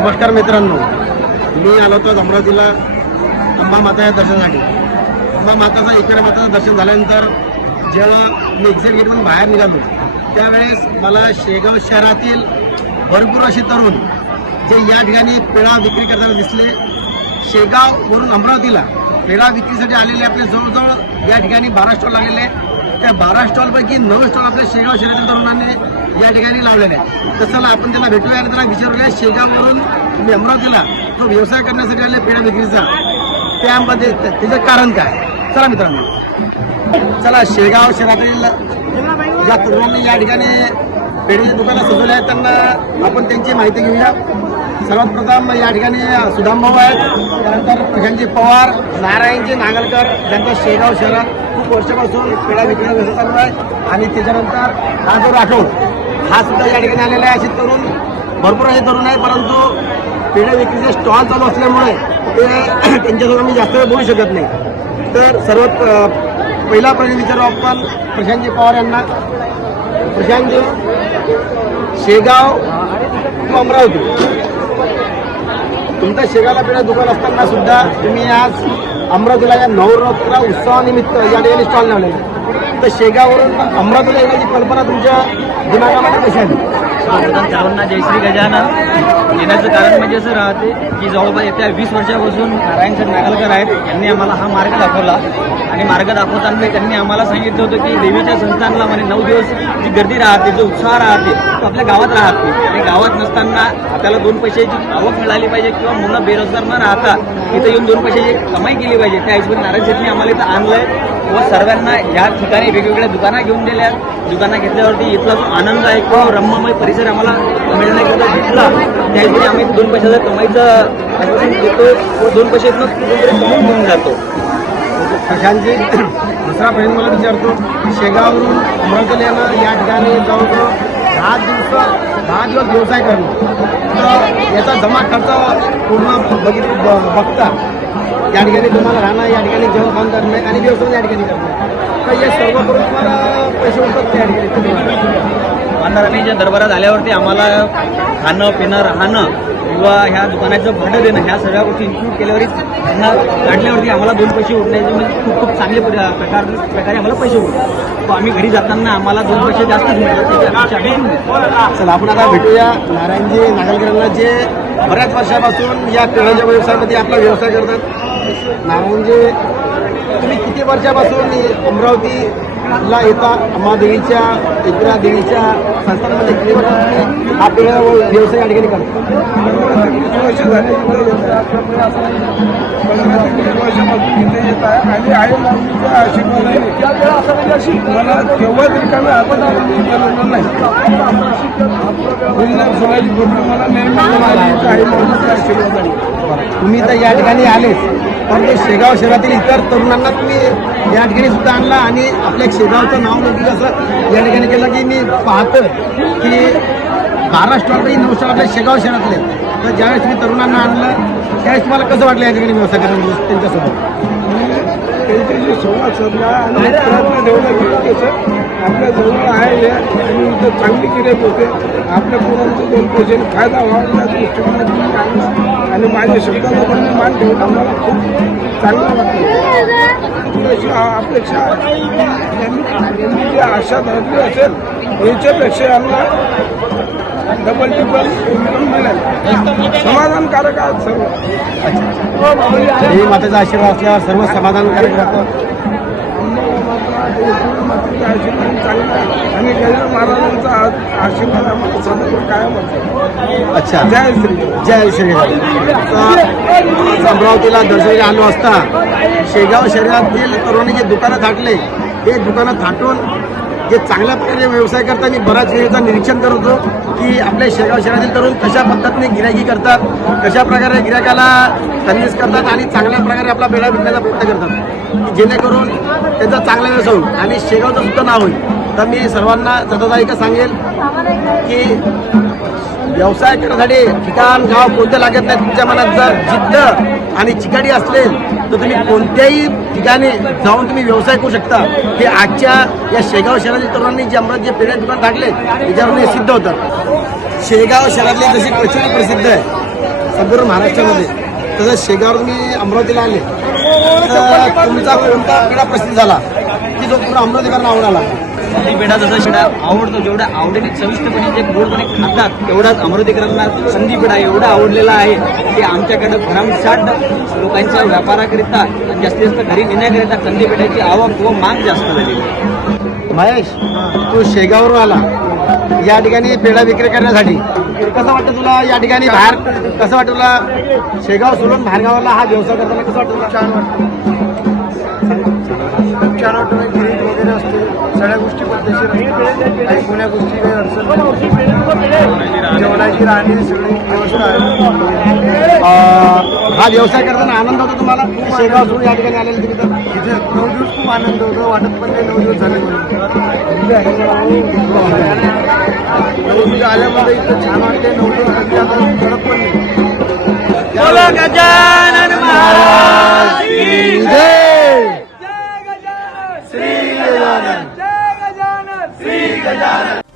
नमस्कार मित्रांनो, मी आलो होतो अमरावतीला अंबा माताच्या दर्शनासाठी. अंबा माताचा एकरा माताचं दर्शन झाल्यानंतर जेव्हा मी एक्झिट गेटमधून बाहेर निघालो त्यावेळेस मला शेगाव शहरातील भरपूर असे तरुण जे या ठिकाणी पेढा विक्री करताना दिसले. शेगाववरून अमरावतीला पेढा विक्रीसाठी आलेले आपले जवळजवळ या ठिकाणी 12 स्टॉल लागलेले. त्या 12 स्टॉलपैकी 9 स्टॉल आपल्या शेगाव शहरातील तरुणांनी या ठिकाणी लावलेले आहे. तर चला आपण त्यांना भेटूया आणि त्यांना विचारूया शेगाववरून तुम्ही अमरावतीला तो व्यवसाय करण्यासाठी आले पेढा विक्रीचा, त्यामध्ये त्याचं कारण काय. चला मित्रांनो, चला शेगाव शहरातील ज्या तरुणांनी या ठिकाणी पेढीची दुकानं सजवली आहेत त्यांना आपण त्यांची माहिती घेऊया. सर्वात प्रथम या ठिकाणी सुदाम भाऊ आहेत, त्यानंतर प्रशांतजी पवार, नारायणजी नागलकर, ज्यांचा शेगाव शहरात खूप वर्षापासून पेढा विक्रीचा व्यवसाय चालू आहे. आणि त्याच्यानंतर हा जो राठोड हा सुद्धा या ठिकाणी आलेला आहे. असे तरुण भरपूर असे तरुण आहे, परंतु पेढा विक्रीचे स्टॉल चालू असल्यामुळे ते त्यांच्यासोबत मी जास्त वेळ बोलू शकत नाही. तर सर्वात पहिला प्रश्न विचारू आपण प्रशांतजी पवार यांना. प्रशांतजी, शेगाव टू अमरावती तुमचं शेगावला पेढा दुकान असताना सुद्धा तुम्ही आज अमरावतीला या नवरात्र उत्सवानिमित्त या ठिकाणी स्टॉल लावलेला. तर शेगाववरून अमरावतीला येण्याची कल्पना तुमच्या दिमागामध्ये कशी आली? सर्वांना जय श्री गजानन. येण्याचं कारण म्हणजे असं राहते की जवळपास येत्या 20 वर्षापासून नारायण सर नागलकर आहेत, यांनी आम्हाला हा मार्ग दाखवला. आणि मार्ग दाखवताना त्यांनी आम्हाला सांगितलं होतं की देवीच्या संस्थानला म्हणजे 9 दिवस जी गर्दी राहते, जो उत्साह राहते तो आपल्या गावात राहत नाही. आणि गावात नसताना आपल्याला 2 पैशाची आवक मिळाली पाहिजे किंवा मुलं बेरोजगार न राहता इथं येऊन 2 पैशाची कमाई केली पाहिजे. त्या हिशोबाने नारायण शेठने आम्हाला इथं आणलंय व सर्वांना या ठिकाणी वेगवेगळ्या दुकानं घेऊन दिल्या. दुकानं घेतल्यावरती इथला जो आनंद आहे किंवा रम्यमय परिसर आम्हाला मिळण्याकरता दिसला, त्या हिशोबाने आम्ही 2 पैशाचा कमाईचं देतो व 2 पैसे कमवून घेऊन जातो. प्रशांतजी, दुसरा प्रश्न मला विचारतो, शेगाववरून अमरावतीला येणं या ठिकाणी जवळजवळ 10 दिवस व्यवसाय करणं, तर याचा जमा खर्च पूर्ण बघता या ठिकाणी तुम्हाला राहणं, या ठिकाणी जेवण खाऊन करणं आणि व्यवसाय या ठिकाणी करणं, तर हे सर्व करून तुम्हाला पैसे उठतात त्या ठिकाणी. वानराणीच्या दरबारात आल्यावरती आम्हाला खाणं पिणं राहणं किंवा ह्या दुकानाचं भाडं देणं ह्या सगळ्या गोष्टी इन्क्लूड केल्यावरच त्यांना काढल्यावरती आम्हाला 2 पैसे उठण्याचे म्हणजे खूप चांगले प्रकारे आम्हाला पैसे उठतात. तो आम्ही घरी जाताना आम्हाला 2 पैसे जास्तच मिळतात. चला आपण आता भेटूया नारायणजी नागलकरांना, जे बऱ्याच वर्षापासून या पेढ्याच्या व्यवसायामध्ये आपला व्यवसाय करतात. नारायणजी, तुम्ही किती वर्षापासून अमरावतीला येता? अंबादेवीच्या एकरा देवीच्या संस्थानामध्ये किती वर्षापासून हा पेढा व्यवसाय या ठिकाणी करतो? 15 वर्ष झाले वर्षापासून इथे येत आहे. आणि आई माऊलीच्या आशीर्वादाने मला केव्हा रिकाम्या हातात गेलेलं नाही. सोळाची गोष्ट मला नेहमी आई माऊलीच्या आशीर्वादाने. तुम्ही तर या ठिकाणी आलेच, पण ते शेगाव शहरातील इतर तरुणांना तुम्ही या ठिकाणी सुद्धा आणला आणि आपल्या शेगावचं नाव नक्की कसं या ठिकाणी केलं की मी पाहतो की 12 स्टॉलपैकी 9 स्टॉल आपल्या शेगाव शहरातले. तर ज्यावेळेस तुम्ही तरुणांना आणलं त्यावेळेस तुम्हाला कसं वाटलं या ठिकाणी व्यवसाय करायला त्यांच्यासोबत? त्यांच्याशी संवाद साधला आणि प्रयत्न ठेवला की कसं आपल्या जवळ आहे आणि इथं चांगली गिऱ्हाईक होते, आपल्या पोरांचं 2 पैशाने फायदा व्हावा या दृष्टिकोनातून आणि माझ्या शब्दाला त्यांनी मान ठेवला. मला खूप चांगलं वाटलं. तशी अपेक्षा यांनी जी आशा धरली असेल याच्यापेक्षा यांना डबल टिबल मिळेल. समाधानकारक आहेत सर्व. देवी मातेचा आशीर्वाद असल्यावर सर्व समाधानकारक राहतं. मातेचा आशीर्वाद चांगला आणि गजानन महाराजांचा आशीर्वाद आम्हाला सदैव कायम असतो. अच्छा, जय श्री जय श्री. अमरावतीला दर्शनाला आलो असता शेगाव शहरातील तरुणांनी जे दुकानं थाटले ते दुकानं थाटून जे चांगल्या प्रकारे व्यवसाय करतात. मी बऱ्याच वेळेचा निरीक्षण करत होतो की आपल्या शेगाव शहरातील तरुण कशा पद्धतीने गिऱ्हाईकी करतात, कशा प्रकारे गिऱ्हाईकाला कन्व्हिन्स करतात आणि चांगल्या प्रकारे आपला पेढा विकण्याचा प्रयत्न करतात की जेणेकरून त्याचा चांगला व्यवसाय होईल आणि शेगावचं सुद्धा नाव होईल. तर मी सर्वांना सतत एकच सांगेल की व्यवसाय करण्यासाठी ठिकाण गाव कोणतं लागत नाही. तुमच्या मनात जर जिद्द आणि चिकाटी असेल तर तुम्ही कोणत्याही ठिकाणी जाऊन तुम्ही व्यवसाय करू शकता. हे आजच्या या शेगाव शहरातील तरुणांनी जे अमरावती जे पेढे दुकान टाकले त्याच्यावरून हे सिद्ध होतं. शेगाव शहरातली जशी कचोरी प्रसिद्ध आहे संपूर्ण महाराष्ट्रामध्ये. तसंच शेगाववर तुम्ही अमरावतीला आले तर तुमचा कोणता पेढा प्रसिद्ध झाला की जो पूर्ण अमरावतीकरांना आवडाला? संधी पेढा जसा शिडा आवडतो, जेवढ्या आवडीने चविष्टपणे जे गोडपणे खातात तेवढाच अमरावतीकरांना संधी पेढा एवढा आवडलेला आहे की आमच्याकडे भरमसाठ लोकांच्या व्यापाराकरिता जास्तीत जास्त घरी नेण्याकरिता कंदी पेढ्याची आवक व माग जास्त झालेली आहे. महेश, तू शेगाववरून आला या ठिकाणी पेढा विक्री करण्यासाठी. कसं वाटतं तुला या ठिकाणी बाहेर? कसं वाटतं तुला शेगाव सोडून बाहेरगावाला हा व्यवसाय करताना? कसं वाटतं तुला? छान वाटतं, खूप छान वाटतं. गिरीट वगैरे असते, सगळ्या गोष्टी पद्धतशीर असतात, काही कोण्या गोष्टी काही अडचण नाही. जेवणाची राहणी सगळी व्यवस्था आहे. हा व्यवसाय करताना आनंद होतो तुम्हाला? शेगाव सोडून या ठिकाणी आलेले तुम्ही तर इथे 9 दिवस खूप आनंद होतो. वाटत पण नाही 9 दिवस झाले म्हणून. 9 दिवस आल्यामध्ये इतकं छान वाटते. 9 दिवस कधी आता कडक पण नाही. बोला गजानन महाराज की जय. श्री गजानन.